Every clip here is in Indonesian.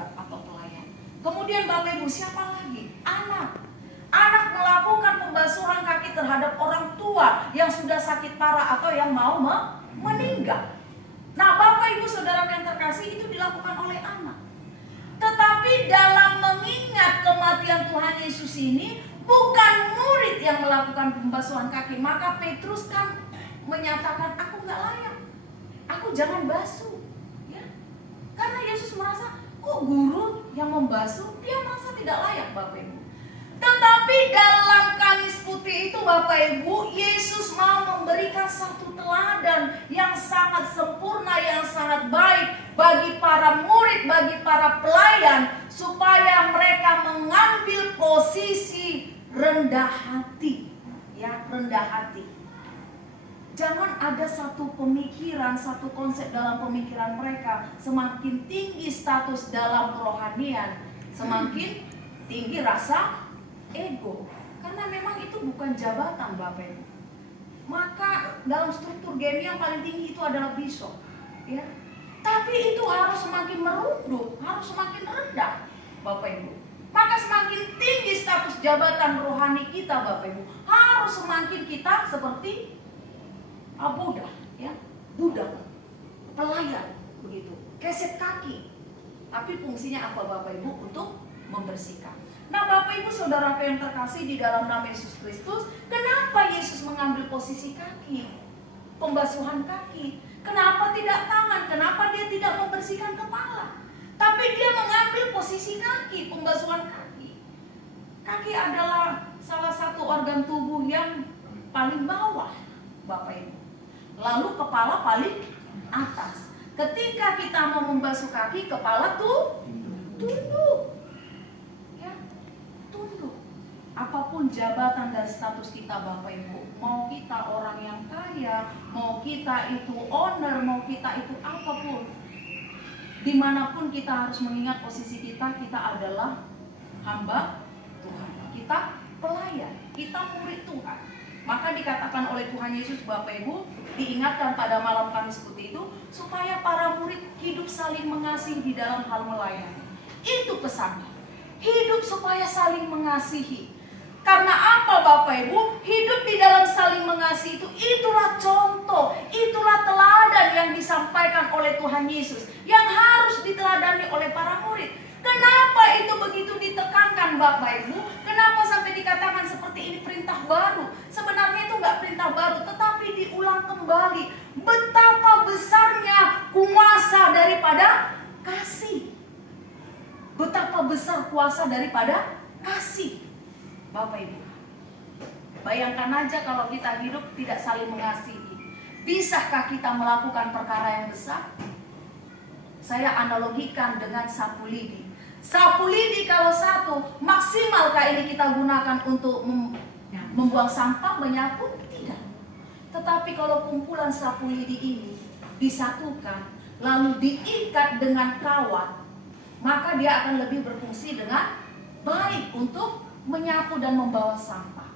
budak atau pelayan. Kemudian Bapak Ibu, siapa lagi? Anak. Anak melakukan pembasuhan kaki terhadap orang tua yang sudah sakit parah atau yang mau meninggal. Nah, Bapak Ibu Saudara yang terkasih, itu dilakukan oleh anak. Tetapi dalam mengingat kematian Tuhan Yesus ini, bukan murid yang melakukan pembasuhan kaki. Maka Petrus kan menyatakan, aku gak layak, aku jangan basuh, ya. Karena Yesus merasa, kok guru yang membasuh, dia merasa tidak layak, Bapak Ibu. Tetapi dalam Kamis Putih itu, Bapak Ibu, Yesus mau memberikan satu teladan yang sangat sempurna, yang sangat baik bagi para murid, bagi para pelayan, supaya mereka mengambil posisi rendah hati, ya, rendah hati. Jangan ada satu pemikiran, satu konsep dalam pemikiran mereka, semakin tinggi status dalam kerohanian, semakin tinggi rasa ego. Karena memang itu bukan jabatan, Bapak Ibu. Maka dalam struktur GMI yang paling tinggi itu adalah bishop, ya. Tapi itu harus semakin merunduk, harus semakin rendah, Bapak Ibu. Maka semakin tinggi status jabatan rohani kita, Bapak Ibu, harus semakin kita seperti budak, ya, budak, pelayan, begitu, keset kaki. Tapi fungsinya apa, Bapak Ibu? Untuk membersihkan. Nah, Bapak Ibu Saudara yang terkasih di dalam nama Yesus Kristus, kenapa Yesus mengambil posisi kaki, pembasuhan kaki? Kenapa tidak tangan? Kenapa dia tidak membersihkan kepala? Tapi dia mengambil posisi kaki, pembasuhan kaki. Kaki adalah salah satu organ tubuh yang paling bawah, Bapak Ibu. Lalu kepala paling atas. Ketika kita mau membasuh kaki, kepala tuh tunduk, ya, tunduk. Apapun jabatan dan status kita, Bapak Ibu, mau kita orang yang kaya, mau kita itu owner, mau kita itu apapun, dimanapun kita harus mengingat posisi kita adalah hamba Tuhan, kita pelayan, kita murid Tuhan. Maka dikatakan oleh Tuhan Yesus, Bapak Ibu, diingatkan pada malam Kamis Putih itu, supaya para murid hidup saling mengasihi di dalam hal melayani. Itu pesannya, hidup supaya saling mengasihi. Karena apa, Bapak Ibu? Hidup di dalam saling mengasihi itu, itulah contoh, itulah teladan yang disampaikan oleh Tuhan Yesus, yang harus diteladani oleh para murid. Kenapa itu begitu ditekankan, Bapak Ibu? Kenapa sampai dikatakan seperti ini perintah baru? Sebenarnya itu nggak perintah baru, tetapi diulang kembali. Betapa besarnya kuasa daripada kasih. Betapa besar kuasa daripada kasih, Bapak Ibu. Bayangkan aja kalau kita hidup tidak saling mengasihi. Bisakah kita melakukan perkara yang besar? Saya analogikan dengan sapu lidi. Sapu lidi kalau satu, maksimalkah ini kita gunakan untuk membuang sampah, menyapu? Tidak. Tetapi kalau kumpulan sapu lidi ini disatukan, lalu diikat dengan kawat, maka dia akan lebih berfungsi dengan baik untuk menyapu dan membawa sampah.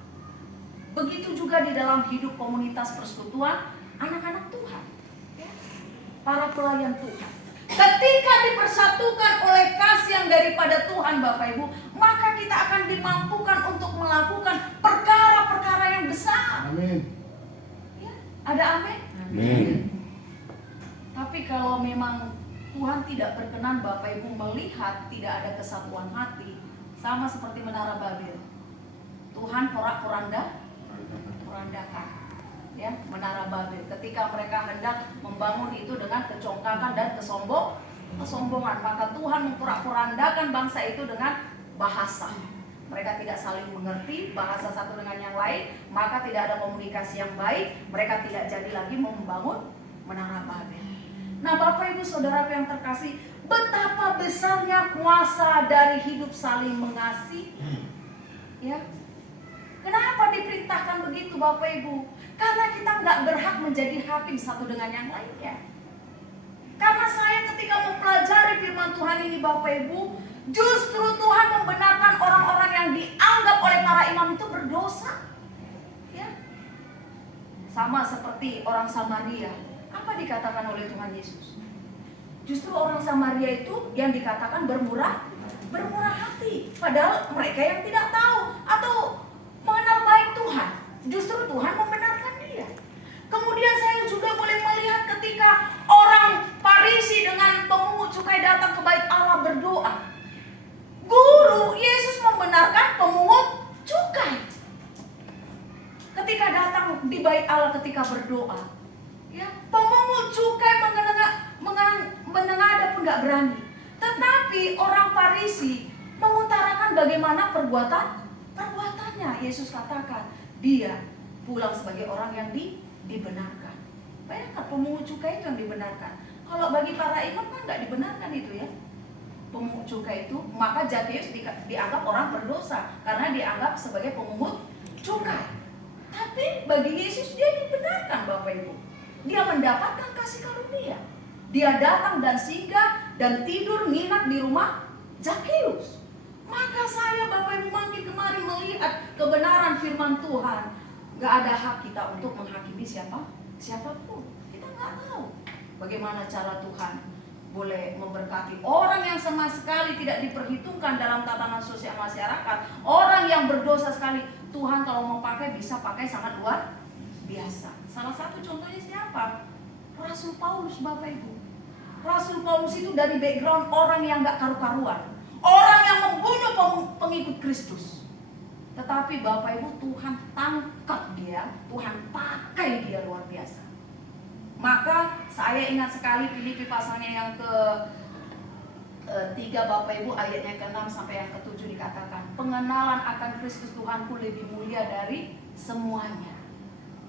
Begitu juga di dalam hidup komunitas persekutuan anak-anak Tuhan, ya, para pelayan Tuhan. Ketika dipersatukan oleh kasih yang daripada Tuhan, Bapak Ibu, maka kita akan dimampukan untuk melakukan perkara-perkara yang besar. Amin. Ya, ada amin? Amin. Tapi kalau memang Tuhan tidak berkenan, Bapak Ibu, melihat tidak ada kesatuan hati, sama seperti Menara Babel. Tuhan porak-porandakan, ya, Menara Babel. Ketika mereka hendak membangun itu dengan kecongkakan dan kesombongan, maka Tuhan memporak-porandakan bangsa itu dengan bahasa. Mereka tidak saling mengerti bahasa satu dengan yang lain, maka tidak ada komunikasi yang baik. Mereka tidak jadi lagi membangun Menara Babel. Nah, Bapak Ibu Saudara yang terkasih, betapa besarnya kuasa dari hidup saling mengasihi, ya. Kenapa diperintahkan begitu, Bapak Ibu? Karena kita nggak berhak menjadi hakim satu dengan yang lainnya. Karena saya ketika mempelajari firman Tuhan ini, Bapak Ibu, justru Tuhan membenarkan orang-orang yang dianggap oleh para imam itu berdosa, ya. Sama seperti orang Samaria. Apa dikatakan oleh Tuhan Yesus? Justru orang Samaria itu yang dikatakan bermurah hati. Padahal mereka yang tidak tahu atau mengenal baik Tuhan. Justru Tuhan membenarkan dia. Kemudian saya juga boleh melihat ketika orang Farisi dengan pemungut cukai datang ke bait Allah berdoa. Guru, Yesus membenarkan pemungut cukai. Ketika datang di bait Allah ketika berdoa, ya, pemungut cukai menengadah pun gak berani. Tetapi orang Farisi mengutarakan bagaimana perbuatannya. Yesus katakan dia pulang sebagai orang yang dibenarkan. Bayangkan pemungut cukai itu yang dibenarkan. Kalau bagi para imam kan gak dibenarkan itu ya, pemungut cukai itu. Maka Zakheus dianggap orang berdosa karena dianggap sebagai pemungut cukai. Tapi bagi Yesus dia dibenarkan, Bapak Ibu. Dia mendapatkan kasih karunia. Dia datang dan singgah dan tidur nginap di rumah Zakheus. Maka saya, Bapak Ibu, makin kemarin melihat kebenaran firman Tuhan. Gak ada hak kita untuk menghakimi siapapun. Kita gak tahu bagaimana cara Tuhan boleh memberkati orang yang sama sekali tidak diperhitungkan dalam tatanan sosial masyarakat. Orang yang berdosa sekali, Tuhan kalau mau pakai bisa pakai sangat luar biasa. Salah satu contohnya siapa? Rasul Paulus, Bapak Ibu. Rasul Paulus itu dari background orang yang gak karu-karuan, orang yang membunuh pengikut Kristus. Tetapi Bapak Ibu, Tuhan tangkap dia, Tuhan pakai dia luar biasa. Maka saya ingat sekali Filipi pasalnya yang ke-3 Bapak Ibu, ayatnya ke-6 sampai yang ke-7 dikatakan, pengenalan akan Kristus Tuhanku lebih mulia dari semuanya.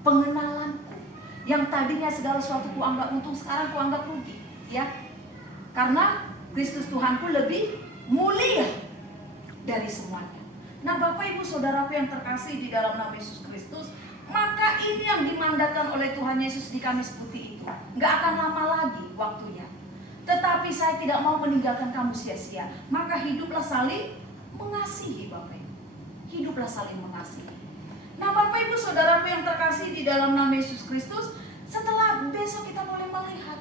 Pengenalanku yang tadinya segala sesuatu kuanggap untung, sekarang kuanggap rugi, ya. Karena Kristus Tuhanku lebih mulia dari semuanya. Nah, Bapak Ibu Saudaraku yang terkasih di dalam nama Yesus Kristus, maka ini yang dimandatkan oleh Tuhan Yesus di Kamis Putih itu. Gak akan lama lagi waktunya. Tetapi saya tidak mau meninggalkan kamu sia-sia. Maka hiduplah saling mengasihi, Bapak Ibu. Hiduplah saling mengasihi. Nah, Bapak Ibu Saudaraku yang terkasih di dalam nama Yesus Kristus, setelah besok kita boleh melihat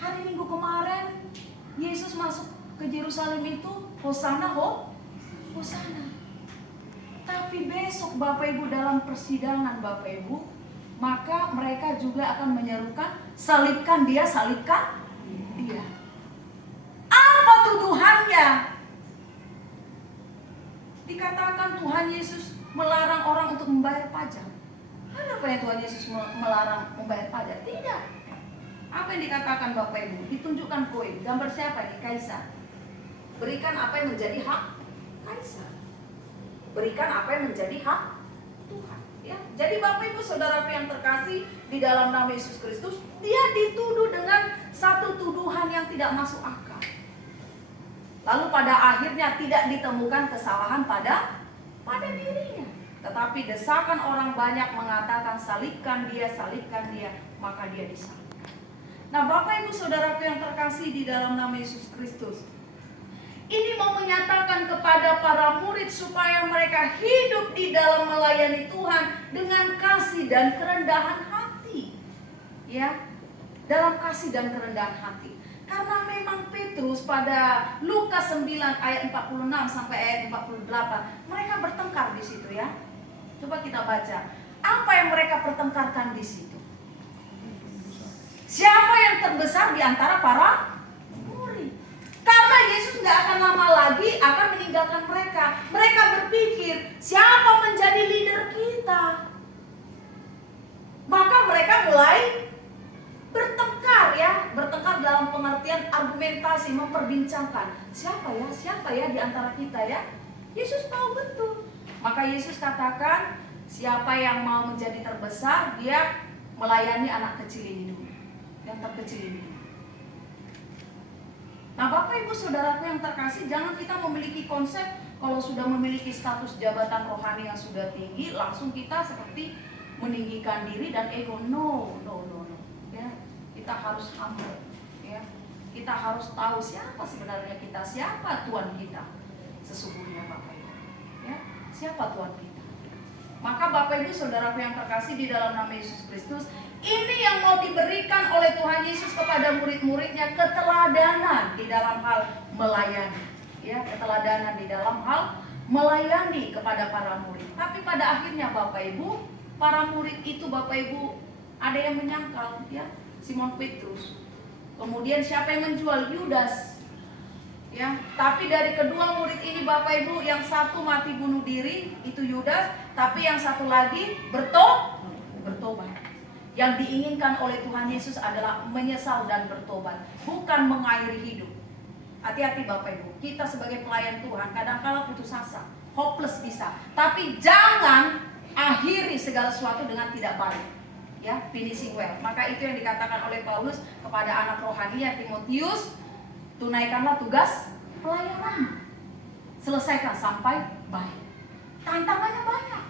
hari Minggu kemarin Yesus masuk ke Yerusalem itu Hosana, Hosana. Tapi besok Bapak Ibu dalam persidangan Bapak Ibu, maka mereka juga akan menyerukan salibkan dia, salibkan dia. Apa tuduhannya? Dikatakan Tuhan Yesus melarang orang untuk membayar pajak. Ada apa yang Tuhan Yesus melarang membayar pajak? Tidak. Apa yang dikatakan Bapak Ibu? Ditunjukkan koin. Gambar siapa ini? Kaisar. Berikan apa yang menjadi hak Kaisar. Berikan apa yang menjadi hak Tuhan. Ya. Jadi Bapak Ibu Saudaraku yang terkasih di dalam nama Yesus Kristus, dia dituduh dengan satu tuduhan yang tidak masuk akal. Lalu pada akhirnya tidak ditemukan kesalahan pada dirinya. Tetapi desakan orang banyak mengatakan salibkan dia, maka dia disalibkan. Nah, Bapak Ibu Saudaraku yang terkasih di dalam nama Yesus Kristus, ini mau menyatakan kepada para murid supaya mereka hidup di dalam melayani Tuhan dengan kasih dan kerendahan hati. Ya, dalam kasih dan kerendahan hati. Karena memang Petrus pada Lukas 9 ayat 46 sampai ayat 48, mereka bertengkar di situ ya. Coba kita baca. Apa yang mereka pertengkarkan di situ? Siapa yang terbesar di antara para murid? Karena Yesus nggak akan lama lagi akan meninggalkan mereka. Mereka berpikir, siapa menjadi leader kita? Maka mereka mulai bertengkar ya, bertengkar dalam pengertian argumentasi, memperbincangkan siapa ya di antara kita ya. Yesus tahu betul. Maka Yesus katakan, siapa yang mau menjadi terbesar, dia melayani anak kecil ini dulu, yang terkecil ini. Nah, Bapak Ibu Saudaraku yang terkasih, jangan kita memiliki konsep kalau sudah memiliki status jabatan rohani yang sudah tinggi, langsung kita seperti meninggikan diri dan ego. No. Ya, kita harus humble. Ya, kita harus tahu siapa sebenarnya kita, siapa Tuhan kita sesungguhnya, Bapak Ibu. Ya, siapa Tuhan kita? Maka Bapak Ibu Saudaraku yang terkasih di dalam nama Yesus Kristus, Ini yang mau diberikan oleh Tuhan Yesus kepada murid-muridnya, keteladanan di dalam hal melayani. Ya, keteladanan di dalam hal melayani kepada para murid. Tapi pada akhirnya Bapak Ibu, para murid itu Bapak Ibu ada yang menyangkal, ya, Simon Petrus. Kemudian siapa yang menjual? Yudas. Ya, tapi dari kedua murid ini Bapak Ibu, yang satu mati bunuh diri itu Yudas, tapi yang satu lagi bertobat. Yang diinginkan oleh Tuhan Yesus adalah menyesal dan bertobat, bukan mengakhiri hidup. Hati-hati Bapak Ibu, kita sebagai pelayan Tuhan kadang-kala putus asa, hopeless bisa, tapi jangan akhiri segala sesuatu dengan tidak baik. Ya, finishing well. Maka itu yang dikatakan oleh Paulus kepada anak rohaninya Timotius, tunaikanlah tugas pelayanan, selesaikan sampai baik. Tantangannya banyak,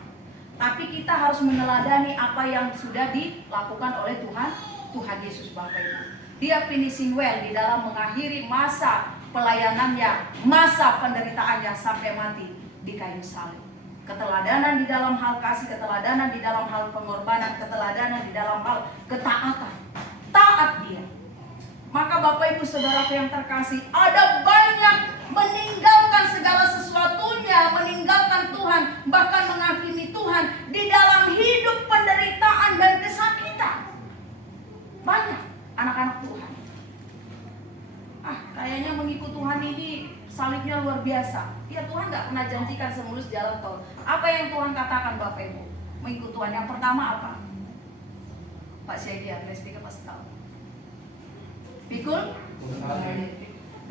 tapi kita harus meneladani apa yang sudah dilakukan oleh Tuhan Yesus Bapak Ibu. Dia finishing well di dalam mengakhiri masa pelayanannya, masa penderitaannya sampai mati di kayu salib. Keteladanan di dalam hal kasih, keteladanan di dalam hal pengorbanan, keteladanan di dalam hal ketaatan. Taat dia. Maka Bapak Ibu Saudara yang terkasih, ada banyak meninggalkan segala sesuatunya, meninggalkan Tuhan, bahkan menghakimi Tuhan di dalam hidup penderitaan dan kesakitan. Banyak anak-anak Tuhan. Kayaknya mengikut Tuhan ini salibnya luar biasa. Ya, Tuhan gak pernah janjikan semulus jalan tol. Apa yang Tuhan katakan Bapak Ibu? Mengikut Tuhan yang pertama apa? Pak Syedi, Andres Speaker pasti tahu. Pikul. 2,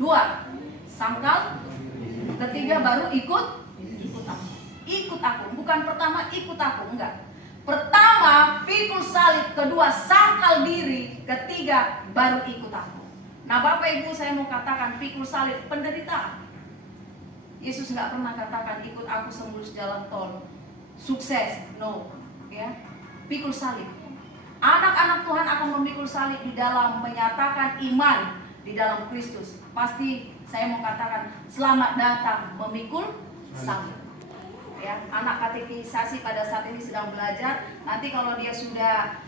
sangkal. 3, baru ikut aku. Ikut aku, bukan pertama ikut aku, enggak. Pertama pikul salib, kedua sangkal diri, ketiga baru ikut aku. Nah Bapak Ibu, saya mau katakan pikul salib penderitaan. Yesus nggak pernah katakan ikut aku semulus jalan tol, sukses, no, ya. Pikul salib. Anak-anak Tuhan akan memikul salib di dalam menyatakan iman di dalam Kristus. Pasti saya mau katakan selamat datang memikul salib. Ya, anak katekisasi pada saat ini sedang belajar. Nanti kalau dia sudah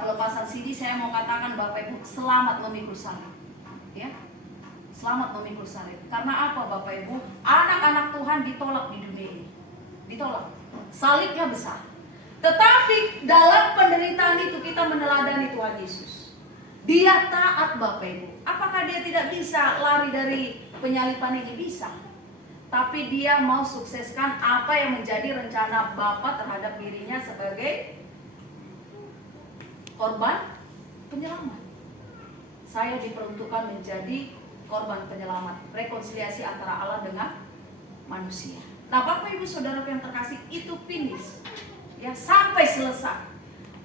pelepasan CD, saya mau katakan Bapak Ibu selamat memikul salib. Ya, selamat memikul salib. Karena apa Bapak Ibu? Anak-anak Tuhan ditolak di dunia ini. Ditolak. Salibnya besar. Tetapi dalam penderitaan itu kita meneladani Tuhan Yesus. Dia taat Bapak Ibu. Apakah dia tidak bisa lari dari penyaliban ini? Bisa. Tapi dia mau sukseskan apa yang menjadi rencana Bapa terhadap dirinya sebagai korban penyelamat. Saya diperuntukkan menjadi korban penyelamat, rekonsiliasi antara Allah dengan manusia. Nah Bapak Ibu Saudara yang terkasih, itu finish. Ya, sampai selesai.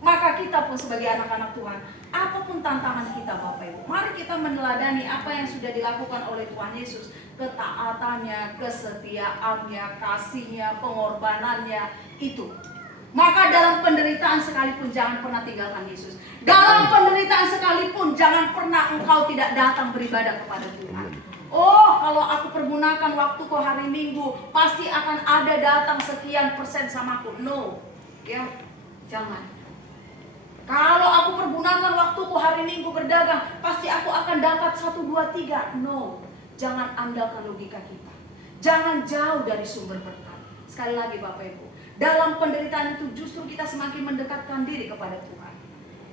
Maka kita pun sebagai anak-anak Tuhan, apapun tantangan kita Bapak Ibu, mari kita meneladani apa yang sudah dilakukan oleh Tuhan Yesus. Ketaatannya, kesetiaannya, kasihnya, pengorbanannya, itu. Maka dalam penderitaan sekalipun jangan pernah tinggalkan Yesus. Dalam penderitaan sekalipun jangan pernah engkau tidak datang beribadah kepada Tuhan. Oh, kalau aku pergunakan waktuku hari Minggu, pasti akan ada datang sekian persen sama aku. No, ya, jangan. Kalau aku pergunakan waktuku hari Minggu berdagang, pasti aku akan dapat 1, 2, 3. No, jangan andalkan logika kita. Jangan jauh dari sumber berkat. Sekali lagi Bapak Ibu, dalam penderitaan itu justru kita semakin mendekatkan diri kepada Tuhan.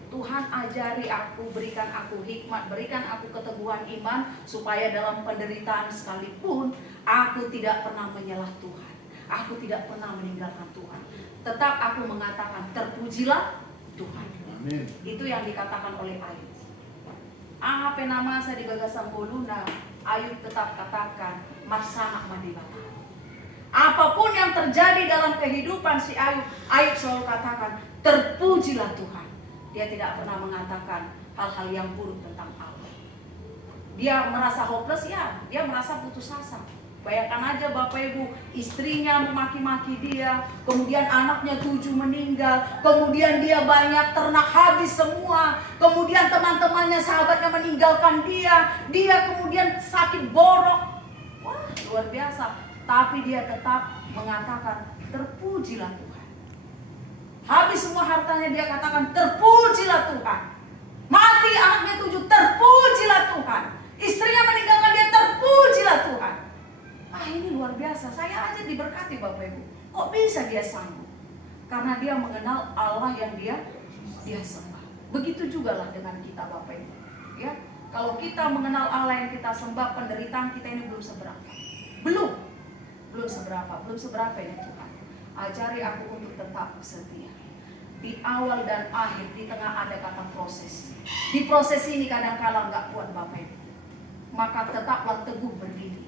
Tuhan ajari aku, berikan aku hikmat, berikan aku keteguhan iman, supaya dalam penderitaan sekalipun aku tidak pernah menyalah Tuhan. Aku tidak pernah meninggalkan Tuhan. Tetap aku mengatakan terpujilah Tuhan. Amin. Itu yang dikatakan oleh Ayub. Apa nama saya di bagasan boluna, Ayub tetap katakan marsana madibata. Apapun yang terjadi dalam kehidupan si Ayub, Ayub selalu katakan terpujilah Tuhan. Dia tidak pernah mengatakan hal-hal yang buruk tentang Allah. Dia merasa hopeless, ya, dia merasa putus asa. Bayangkan aja Bapak Ibu, istrinya memaki-maki dia, kemudian anaknya 7 meninggal, kemudian dia banyak ternak habis semua, kemudian teman-temannya, sahabatnya meninggalkan dia kemudian sakit borok. Wah, luar biasa. Tapi dia tetap mengatakan terpujilah Tuhan. Habis semua hartanya, dia katakan terpujilah Tuhan. Mati anaknya 7, terpujilah Tuhan. Istrinya meninggalkan dia, terpujilah Tuhan. Ini luar biasa. Saya aja diberkati Bapak Ibu. Kok bisa dia sanggup? Karena dia mengenal Allah yang dia sembah. Begitu juga lah dengan kita Bapak Ibu. Ya, kalau kita mengenal Allah yang kita sembah, penderitaan kita ini belum seberapa. Belum seberapa ini Tuhan. Ajari aku untuk tetap setia. Di awal dan akhir, di tengah ada kata proses. Di proses ini kadang-kala nggak kuat Bapak Ibu. Maka tetaplah teguh berdiri.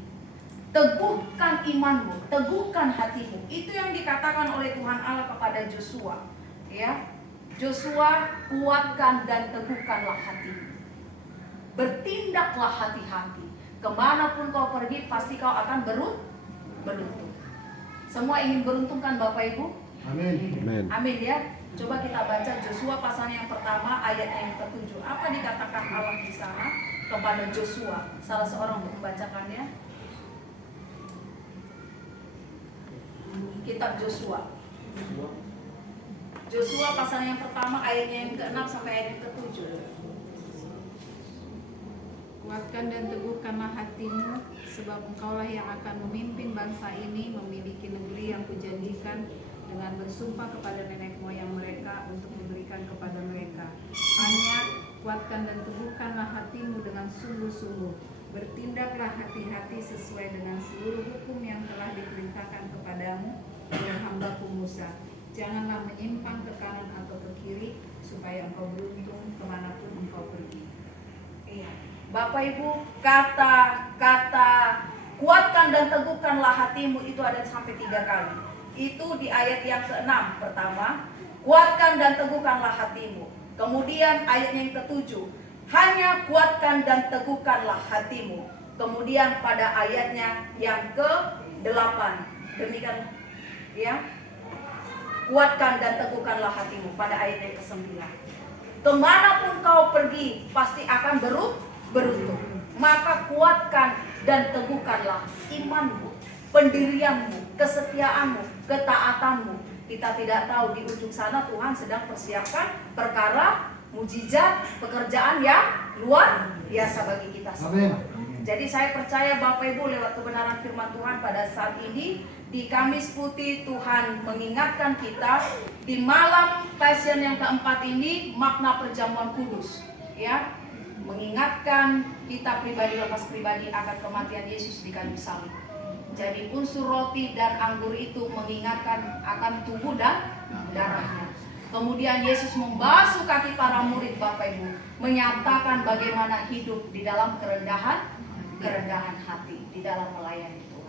Teguhkan imanmu, teguhkan hatimu. Itu yang dikatakan oleh Tuhan Allah kepada Joshua. Ya, Joshua, kuatkan dan teguhkanlah hatimu. Bertindaklah hati-hati. Kemanapun kau pergi, pasti kau akan beruntung. Semua ingin beruntung kan Bapak Ibu? Amin. Amin ya. Coba kita baca Joshua pasalnya yang pertama, ayatnya yang ke-7. Apa dikatakan Allah di sana kepada Joshua? Salah seorang untuk membacakannya. Kitab Joshua. Joshua pasal yang pertama, ayatnya yang ke-6 sampai ayat yang ke-7. Kuatkan dan teguhkanlah hatimu, sebab engkaulah yang akan memimpin bangsa ini memiliki negeri yang kujanjikan dengan bersumpah kepada nenek moyang mereka untuk memberikan kepada mereka. Hanya kuatkan dan teguhkanlah hatimu dengan sungguh-sungguh. Bertindaklah hati-hati sesuai dengan seluruh hukum yang telah diperintahkan kepadamu oleh hamba-Ku Musa. Janganlah menyimpang ke kanan atau ke kiri, supaya engkau beruntung kemanapun engkau pergi. Iya. Bapak Ibu, kata-kata kuatkan dan teguhkanlah hatimu itu ada sampai 3 kali. Itu di ayat yang ke-6 pertama, kuatkan dan teguhkanlah hatimu. Kemudian ayatnya yang ke-7, hanya kuatkan dan teguhkanlah hatimu. Kemudian pada ayatnya yang ke-8, demikian ya, kuatkan dan teguhkanlah hatimu pada ayat yang ke-9. Kemanapun kau pergi pasti akan beruntung. Maka kuatkan dan teguhkanlah imanmu, pendirianmu, kesetiaanmu, ketaatanmu. Kita tidak tahu di ujung sana Tuhan sedang persiapkan perkara mujizat, pekerjaan yang luar biasa bagi kita semua. Jadi saya percaya Bapak Ibu lewat kebenaran firman Tuhan pada saat ini di Kamis Putih, Tuhan mengingatkan kita di malam Passion yang keempat ini makna perjamuan kudus, ya, mengingatkan kita pribadi lepas pribadi akan kematian Yesus di kayu salib. Jadi unsur roti dan anggur itu mengingatkan akan tubuh dan darahnya. Kemudian Yesus membasuh kaki para murid Bapak Ibu, menyatakan bagaimana hidup di dalam kerendahan hati, di dalam melayani Tuhan.